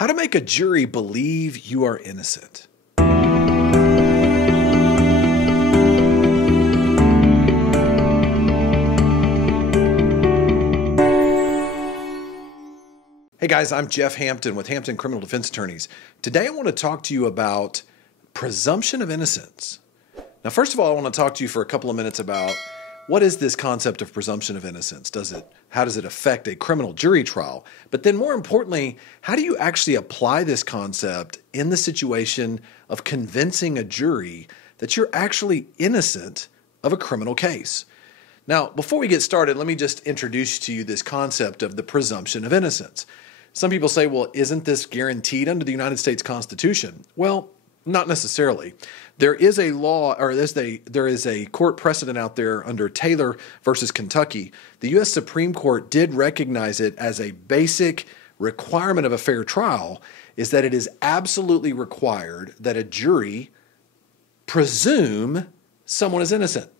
How to make a jury believe you are innocent. Hey guys, I'm Jeff Hampton with Hampton Criminal Defense Attorneys. Today I want to talk to you about presumption of innocence. Now, first of all, I want to talk to you for a couple of minutes about what is this concept of presumption of innocence? How does it affect a criminal jury trial? But then more importantly, how do you actually apply this concept in the situation of convincing a jury that you're actually innocent of a criminal case? Now, before we get started, let me just introduce to you this concept of the presumption of innocence. Some people say, well, isn't this guaranteed under the United States Constitution? Well, not necessarily. There is a law, or there is a court precedent out there under Taylor versus Kentucky. The U.S. Supreme Court did recognize it as a basic requirement of a fair trial, is that it is absolutely required that a jury presume someone is innocent.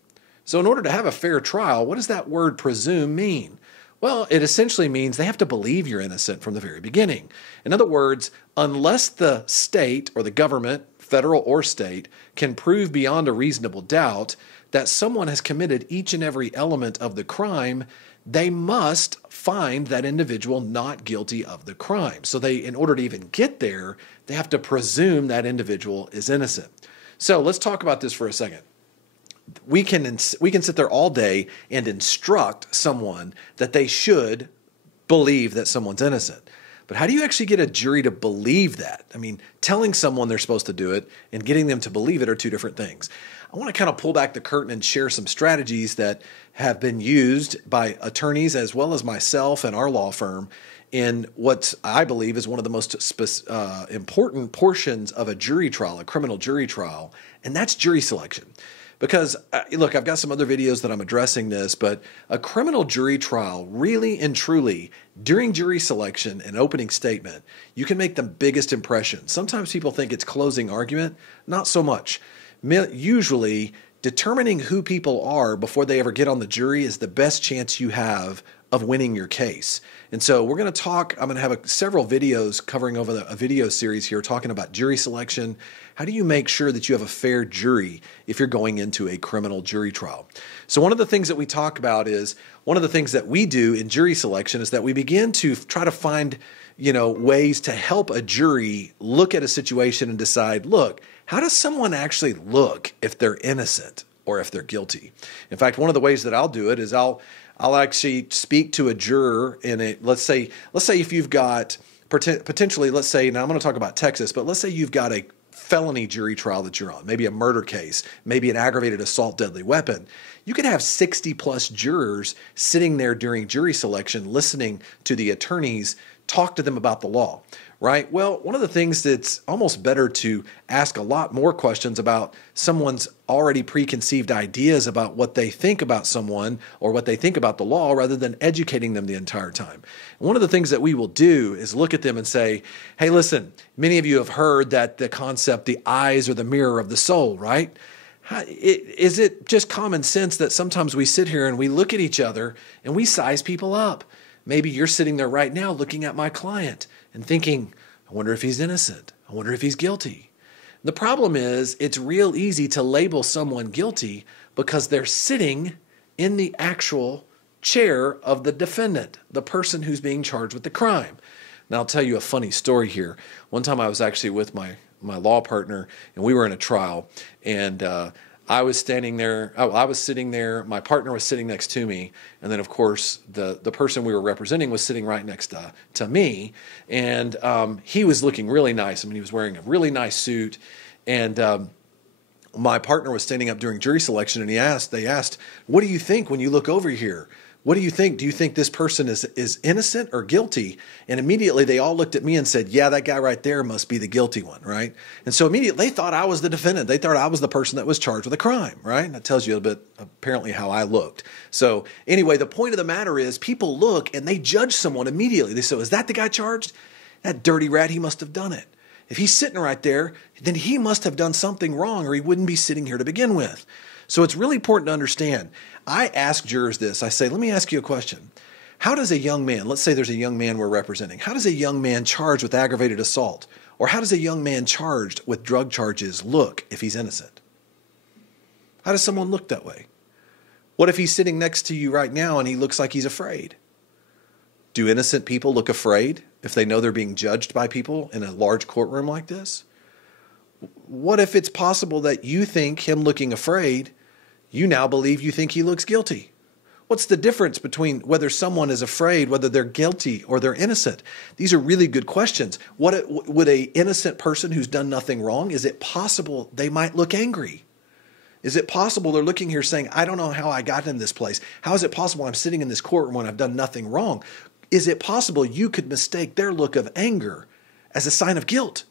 So in order to have a fair trial, what does that word presume mean? Well, it essentially means they have to believe you're innocent from the very beginning. In other words, unless the state or the government, federal or state, can prove beyond a reasonable doubt that someone has committed each and every element of the crime, they must find that individual not guilty of the crime. So in order to even get there, they have to presume that individual is innocent. So let's talk about this for a second. We can sit there all day and instruct someone that they should believe that someone's innocent. But how do you actually get a jury to believe that? I mean, telling someone they're supposed to do it and getting them to believe it are two different things. I want to kind of pull back the curtain and share some strategies that have been used by attorneys as well as myself and our law firm in what I believe is one of the most important portions of a jury trial, a criminal jury trial, and that's jury selection. Because, look, I've got some other videos that I'm addressing this, but a criminal jury trial, really and truly, during jury selection and opening statement, you can make the biggest impression. Sometimes people think it's closing argument. Not so much. Usually, determining who people are before they ever get on the jury is the best chance you have of winning your case. And so we're going to talk, I'm going to have several videos covering over a video series here talking about jury selection. How do you make sure that you have a fair jury if you're going into a criminal jury trial? So one of the things that we talk about is, one of the things that we do in jury selection is that we begin to try to find, ways to help a jury look at a situation and decide, look, how does someone actually look if they're innocent or if they're guilty? In fact, one of the ways that I'll do it is I'll actually speak to a juror in a, let's say if you've got potentially, let's say, now I'm going to talk about Texas, but let's say you've got a felony jury trial that you're on, maybe a murder case, maybe an aggravated assault deadly weapon. You could have 60 plus jurors sitting there during jury selection, listening to the attorneys talk to them about the law, right? Well, one of the things that's almost better to ask a lot more questions about someone's already preconceived ideas about what they think about someone or what they think about the law rather than educating them the entire time. And one of the things that we will do is look at them and say, hey, listen, many of you have heard that the concept, the eyes are the mirror of the soul, right? Is it just common sense that sometimes we sit here and we look at each other and we size people up? Maybe you're sitting there right now looking at my client and thinking, I wonder if he's innocent. I wonder if he's guilty. The problem is it's real easy to label someone guilty because they're sitting in the actual chair of the defendant, the person who's being charged with the crime. Now, I'll tell you a funny story here. One time I was actually with my law partner and we were in a trial, and I was standing there, I was sitting there, my partner was sitting next to me, and then of course the person we were representing was sitting right next to me, and he was looking really nice. I mean, he was wearing a really nice suit, and my partner was standing up during jury selection, and they asked, what do you think when you look over here? What do you think? Do you think this person is innocent or guilty? And immediately they all looked at me and said, yeah, that guy right there must be the guilty one, right? And so immediately they thought I was the defendant. They thought I was the person that was charged with a crime, right? And that tells you a bit apparently how I looked. So anyway, the point of the matter is people look and they judge someone immediately. They say, is that the guy charged? That dirty rat, he must have done it. If he's sitting right there, then he must have done something wrong or he wouldn't be sitting here to begin with. So it's really important to understand. I ask jurors this. I say, let me ask you a question. How does a young man, let's say there's a young man we're representing, how does a young man charged with aggravated assault, or how does a young man charged with drug charges look if he's innocent? How does someone look that way? What if he's sitting next to you right now and he looks like he's afraid? Do innocent people look afraid if they know they're being judged by people in a large courtroom like this? What if it's possible that you think him looking afraid, you now believe you think he looks guilty? What's the difference between whether someone is afraid, whether they're guilty or they're innocent? These are really good questions. Would an innocent person who's done nothing wrong, is it possible they might look angry? Is it possible they're looking here saying, I don't know how I got in this place. How is it possible I'm sitting in this courtroom when I've done nothing wrong? Is it possible you could mistake their look of anger as a sign of guilt?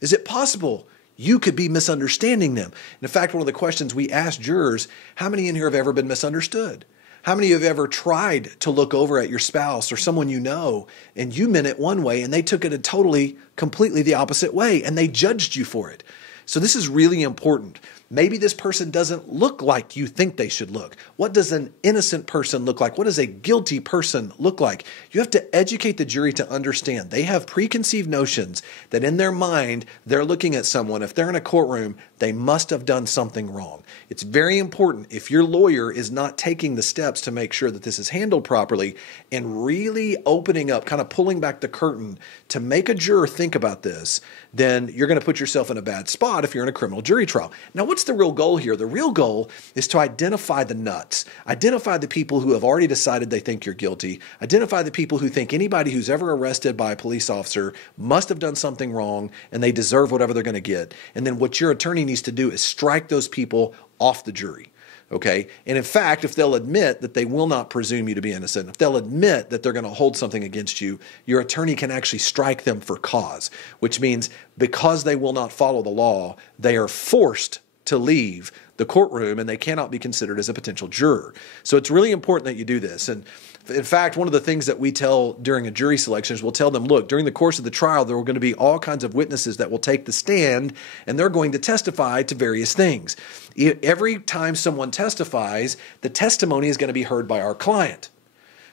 Is it possible you could be misunderstanding them? And in fact, one of the questions we ask jurors, how many in here have ever been misunderstood? How many have ever tried to look over at your spouse or someone you know and you meant it one way and they took it a totally, completely the opposite way and they judged you for it? So this is really important. Maybe this person doesn't look like you think they should look. What does an innocent person look like? What does a guilty person look like? You have to educate the jury to understand. They have preconceived notions that in their mind, they're looking at someone. If they're in a courtroom, they must have done something wrong. It's very important if your lawyer is not taking the steps to make sure that this is handled properly and really opening up, kind of pulling back the curtain to make a juror think about this, then you're going to put yourself in a bad spot if you're in a criminal jury trial. Now, what's the real goal here? The real goal is to identify the nuts, identify the people who have already decided they think you're guilty, identify the people who think anybody who's ever arrested by a police officer must have done something wrong and they deserve whatever they're going to get. And then what your attorney needs to do is strike those people off the jury. Okay. And in fact, if they'll admit that they will not presume you to be innocent, if they'll admit that they're going to hold something against you, your attorney can actually strike them for cause, which means because they will not follow the law, they are forced to leave the courtroom and they cannot be considered as a potential juror. So it's really important that you do this. And in fact, one of the things that we tell during a jury selection is we'll tell them, look, during the course of the trial, there are going to be all kinds of witnesses that will take the stand and they're going to testify to various things. Every time someone testifies, the testimony is going to be heard by our client.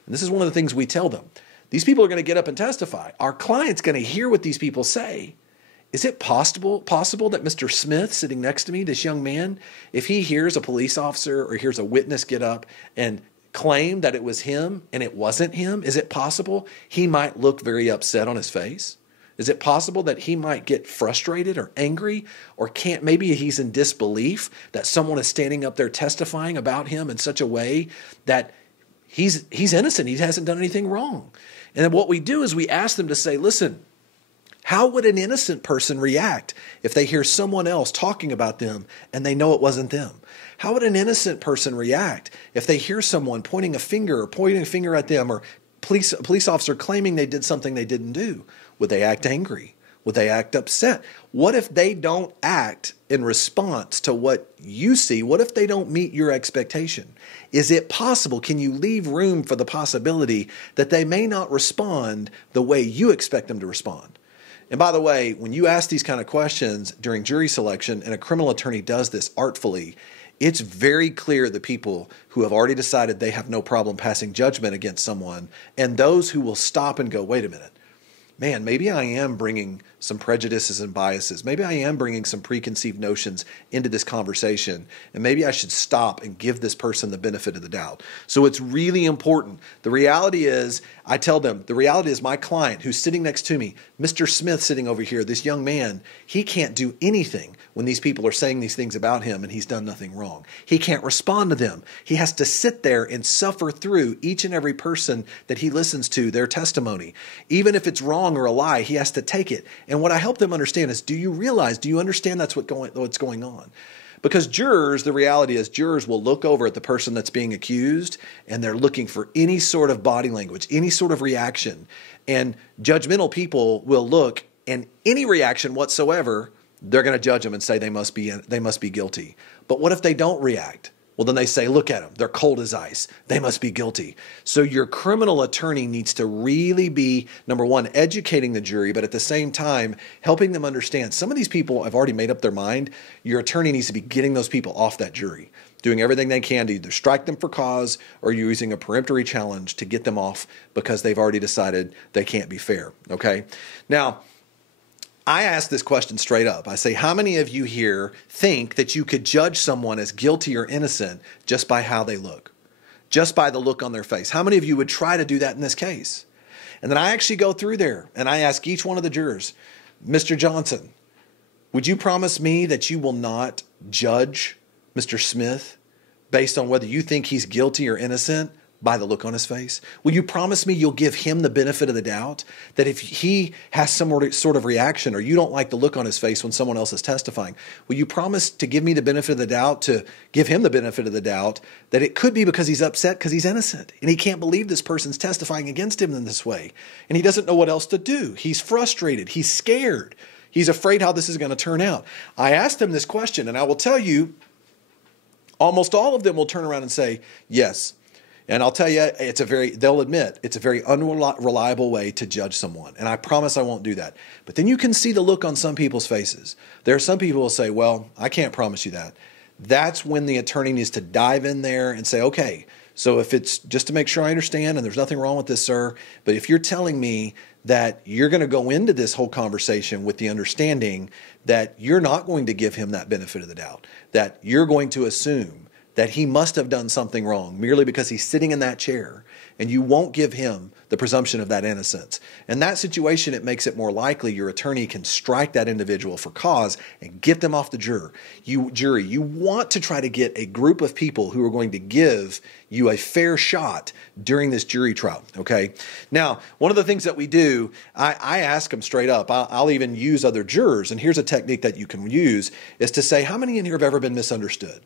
And this is one of the things we tell them. These people are going to get up and testify. Our client's going to hear what these people say. Is it possible that Mr. Smith sitting next to me, this young man, if he hears a police officer or hears a witness get up and claim that it was him and it wasn't him, is it possible he might look very upset on his face? Is it possible that he might get frustrated or angry or maybe he's in disbelief that someone is standing up there testifying about him in such a way that he's innocent, he hasn't done anything wrong. And then what we do is we ask them to say, listen, how would an innocent person react if they hear someone else talking about them and they know it wasn't them? How would an innocent person react if they hear someone pointing a finger at them or a police officer claiming they did something they didn't do? Would they act angry? Would they act upset? What if they don't act in response to what you see? What if they don't meet your expectation? Is it possible? Can you leave room for the possibility that they may not respond the way you expect them to respond? And by the way, when you ask these kind of questions during jury selection, and a criminal attorney does this artfully, it's very clear the people who have already decided they have no problem passing judgment against someone and those who will stop and go, wait a minute, man, maybe I am bringing some prejudices and biases. Maybe I am bringing some preconceived notions into this conversation, and maybe I should stop and give this person the benefit of the doubt. So it's really important. The reality is, I tell them, the reality is my client who's sitting next to me, Mr. Smith sitting over here, this young man, he can't do anything when these people are saying these things about him and he's done nothing wrong. He can't respond to them. He has to sit there and suffer through each and every person that he listens to, their testimony. Even if it's wrong or a lie, he has to take it. And what I help them understand is, do you understand that's what's going on? Because jurors, the reality is jurors will look over at the person that's being accused and they're looking for any sort of body language, any sort of reaction. And judgmental people will look, and any reaction whatsoever, they're going to judge them and say they must be guilty. But what if they don't react? Well, then they say, look at them. They're cold as ice. They must be guilty. So your criminal attorney needs to really be, number one, educating the jury, but at the same time, helping them understand some of these people have already made up their mind. Your attorney needs to be getting those people off that jury. doing everything they can to either strike them for cause or using a peremptory challenge to get them off because they've already decided they can't be fair, okay? Now, I ask this question straight up. I say, how many of you here think that you could judge someone as guilty or innocent just by how they look? Just by the look on their face? How many of you would try to do that in this case? And then I actually go through there and I ask each one of the jurors, Mr. Johnson, would you promise me that you will not judge Mr. Smith based on whether you think he's guilty or innocent by the look on his face? Will you promise me you'll give him the benefit of the doubt? That if he has some sort of reaction or you don't like the look on his face when someone else is testifying, will you promise to give me the benefit of the doubt, to give him the benefit of the doubt, that it could be because he's upset because he's innocent and he can't believe this person's testifying against him in this way and he doesn't know what else to do. He's frustrated. He's scared. He's afraid how this is going to turn out. I asked them this question, and I will tell you, almost all of them will turn around and say, yes. And I'll tell you, they'll admit it's a very unreliable way to judge someone. And I promise I won't do that. But then you can see the look on some people's faces. There are some people who will say, well, I can't promise you that. That's when the attorney needs to dive in there and say, okay, so if it's just to make sure I understand, and there's nothing wrong with this, sir, but if you're telling me that you're going to go into this whole conversation with the understanding that you're not going to give him that benefit of the doubt, that you're going to assume that he must have done something wrong merely because he's sitting in that chair, and you won't give him the presumption of that innocence. In that situation, it makes it more likely your attorney can strike that individual for cause and get them off the jury. You want to try to get a group of people who are going to give you a fair shot during this jury trial, okay? Now, one of the things that we do, I ask them straight up. I'll even use other jurors, and here's a technique that you can use, is to say, how many in here have ever been misunderstood?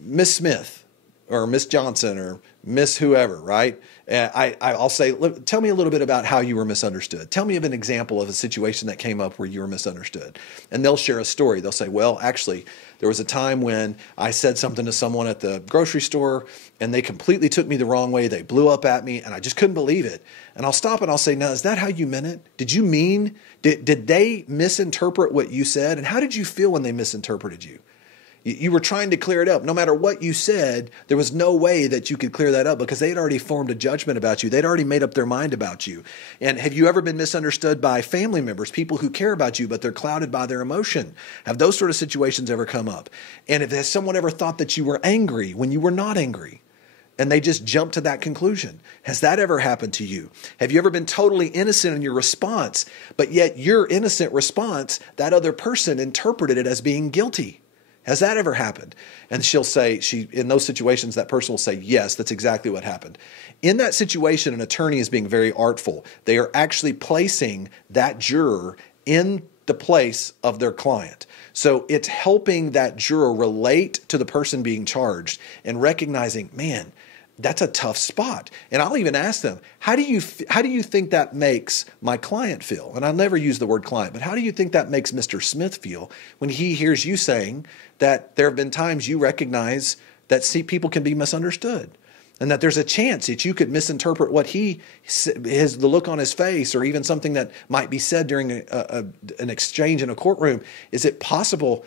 Miss Smith or Miss Johnson or Miss whoever, right? I'll say, tell me a little bit about how you were misunderstood. Tell me of an example of a situation that came up where you were misunderstood. And they'll share a story. They'll say, well, actually, there was a time when I said something to someone at the grocery store and they completely took me the wrong way. They blew up at me and I just couldn't believe it. And I'll stop and I'll say, now, is that how you meant it? Did you mean, did they misinterpret what you said? And how did you feel when they misinterpreted you? You were trying to clear it up. No matter what you said, there was no way that you could clear that up because they had already formed a judgment about you. They'd already made up their mind about you. And have you ever been misunderstood by family members, people who care about you, but they're clouded by their emotion? Have those sort of situations ever come up? And has someone ever thought that you were angry when you were not angry? And they just jumped to that conclusion. Has that ever happened to you? Have you ever been totally innocent in your response, but yet your innocent response, that other person interpreted it as being guilty? Has that ever happened? And she'll say, in those situations, that person will say, yes, that's exactly what happened. In that situation, an attorney is being very artful. They are actually placing that juror in the place of their client. So it's helping that juror relate to the person being charged and recognizing, man, that's a tough spot. And I'll even ask them, how do you think that makes my client feel? And I'll never use the word client, but how do you think that makes Mr. Smith feel when he hears you saying that there have been times you recognize that people can be misunderstood and that there's a chance that you could misinterpret what the look on his face or even something that might be said during an exchange in a courtroom? Is it possible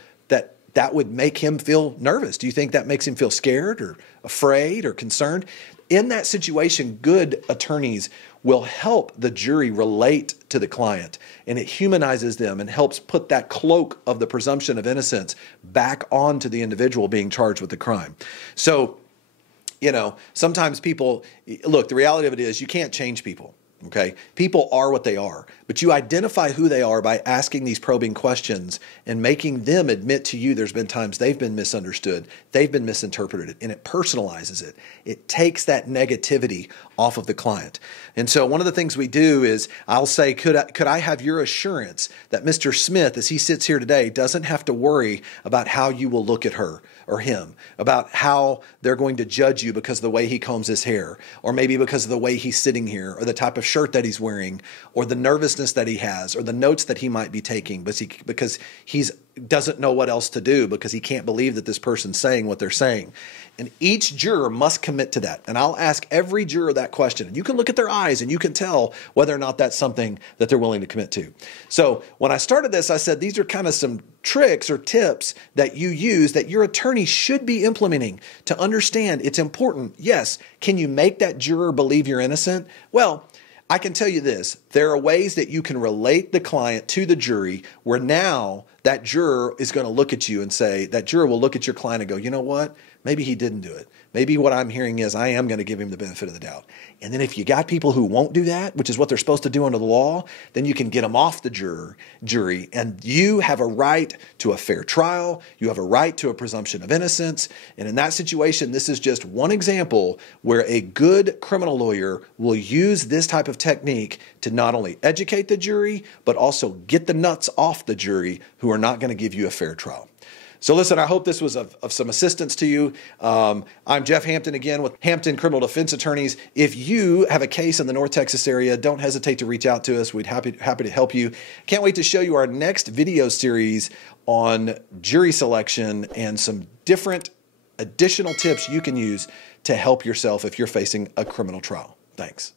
that would make him feel nervous? Do you think that makes him feel scared or afraid or concerned? In that situation, good attorneys will help the jury relate to the client, and it humanizes them and helps put that cloak of the presumption of innocence back onto the individual being charged with the crime. So, sometimes people, look, the reality of it is you can't change people. Okay, people are what they are, but you identify who they are by asking these probing questions and making them admit to you there's been times they've been misunderstood, they've been misinterpreted, and it personalizes it. It takes that negativity off of the client. And so one of the things we do is I'll say, could I have your assurance that Mr. Smith, as he sits here today, doesn't have to worry about how you will look at her or him, about how they're going to judge you because of the way he combs his hair, or maybe because of the way he's sitting here, or the type of shirt that he's wearing, or the nervousness that he has, or the notes that he might be taking because he doesn't know what else to do because he can't believe that this person's saying what they're saying. And each juror must commit to that. And I'll ask every juror that question. And you can look at their eyes and you can tell whether or not that's something that they're willing to commit to. So when I started this, I said these are kind of some tricks or tips that you use that your attorney should be implementing to understand it's important. Yes. Can you make that juror believe you're innocent? Well, I can tell you this, there are ways that you can relate the client to the jury where now that juror is going to look at you and say, that juror will look at your client and go, you know what? Maybe he didn't do it. Maybe what I'm hearing is I am going to give him the benefit of the doubt. And then if you got people who won't do that, which is what they're supposed to do under the law, then you can get them off the jury, and you have a right to a fair trial. You have a right to a presumption of innocence. And in that situation, this is just one example where a good criminal lawyer will use this type of technique to not only educate the jury, but also get the nuts off the jury who are not going to give you a fair trial. So listen, I hope this was of some assistance to you. I'm Jeff Hampton again with Hampton Criminal Defense Attorneys. If you have a case in the North Texas area, don't hesitate to reach out to us. We'd happy to help you. Can't wait to show you our next video series on jury selection and some different additional tips you can use to help yourself if you're facing a criminal trial. Thanks.